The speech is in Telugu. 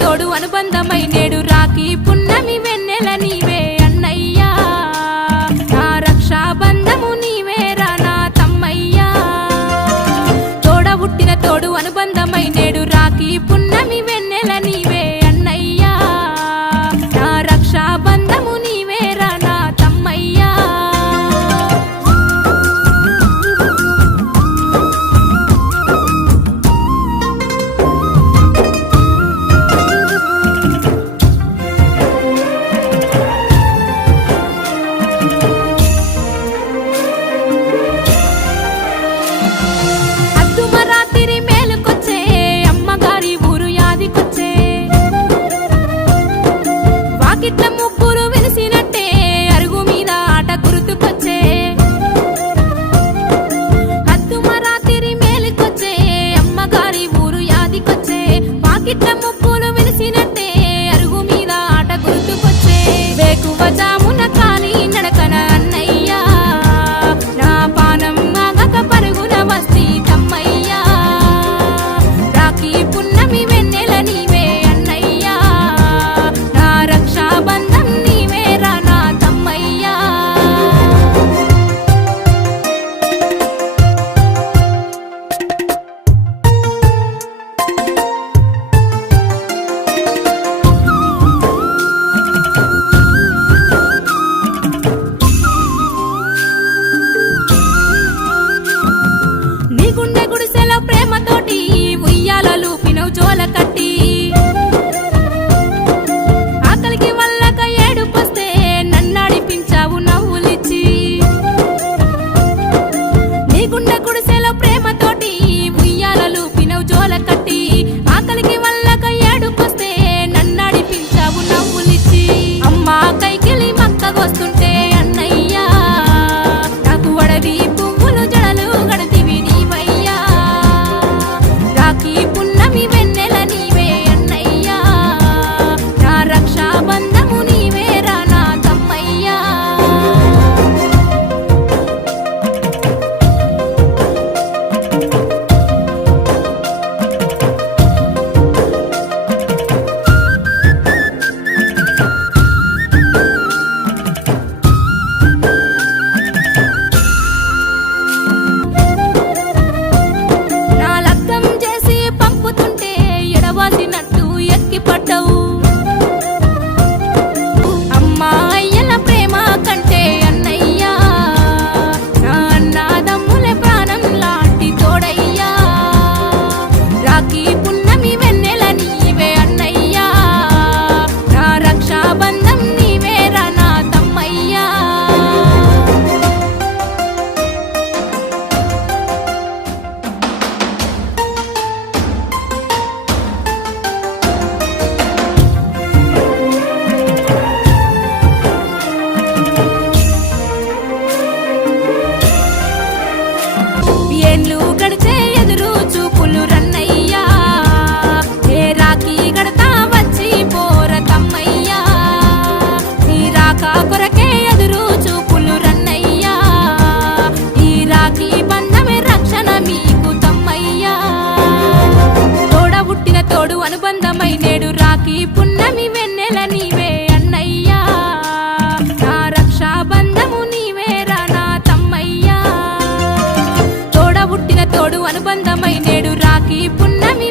తోడు అనుబంధమై నేడు రాఖీ పున్నమి వెన్నెల నీవే అన్నయ్యా, నా రక్షా బంధము నీవేరా నా తమ్మయ్యా. తోడ పుట్టిన తోడు అనుబంధమై నేడు రాఖీ పున్నమి వెన్నెల నీవే అన్నయ్యా, నా రక్షా బంధము నీవేరా నా తమ్మయ్యా. వాకిట్ల ముగ్గురు వెలిసినట్టే అరుగు మీద ఆట గుర్తుకొచ్చే, అద్దుమరాతిరి మేలుకొచ్చే అమ్మగారి ఊరు యాదికొచ్చే. వాకిట్ల ముగ్గురు వెలిసినట్టే అరుగు మీద ఆట గుర్తుకొచ్చే. వేకువ జామున కాలి నడకన అన్నయ్యా, నా పానం ఆగక పరుగున వస్తీ తమ్మయ్యా. రాఖీ పున్నమి వెన్నెల నీవే అన్నయ్యా, నా రక్షా బంధం నీవేరా నా తమ్మయ్యా. నీ గుండె గుడిసెలో ప్రేమతోటి ఉయ్యాలలు పినవు జోల కట్టి, ఆకలికి వల్లక ఏడుపొస్తే నన్నడిపించావు నవ్వులిచ్చి. నీ గుండె గుడిసెలో ప్రేమతోటి ఉయ్యాలలు పినవు జోల కట్టి, ఆకలికి వల్లక ఏడుపొస్తే నన్నడిపించావు నవ్వులిచ్చి. అమ్మా కైకిలి మక్కగొస్తుంటే అన్నయ్యా, నాకు వడవి పువ్వులు జడలు గడతివి నీవయ్యా. రాఖీ పున్నమి వెన్నెల నీవే అన్నయ్యా, నా రక్షా బంధము నీవేరా నా తమ్మయ్యా. నా లగ్గం చేసి పంపుతుంటే ఎడవాసినట్టు ఎక్కి పడ్డవు. అమ్మా అయ్యల ప్రేమ కంటే అన్నయ్యా, నా అన్నదమ్ముల ప్రాణం లాంటి తోడయ్యా. రాఖీ పున్నమి వెన్నెల నీవే అన్నయ్యా, నా రక్షా బంధం నీవేరా నా తమ్మయ్యా. ఏండ్లు గడిచే ఎదురు చూపులు రన్నయ్యా, ఏ రాఖీ గడతా వచ్చి పోర తమ్మయ్యా. నీ రాక కొరకే ఎదురు చూపులు రన్నయ్యా, ఈ రాఖీ బంధమే రక్షణ మీకు తమ్మయ్యా. తోడ పుట్టిన తోడు అనుబంధమై నేడు రాఖీ పున్నమి వెన్నెల నీవే అన్నయ్యా, నా రక్షా బంధము నీవేరా నా తమ్మయ్యా. తోడ పుట్టిన తోడు అనుబంధమై నేడు రాఖీ పున్నమి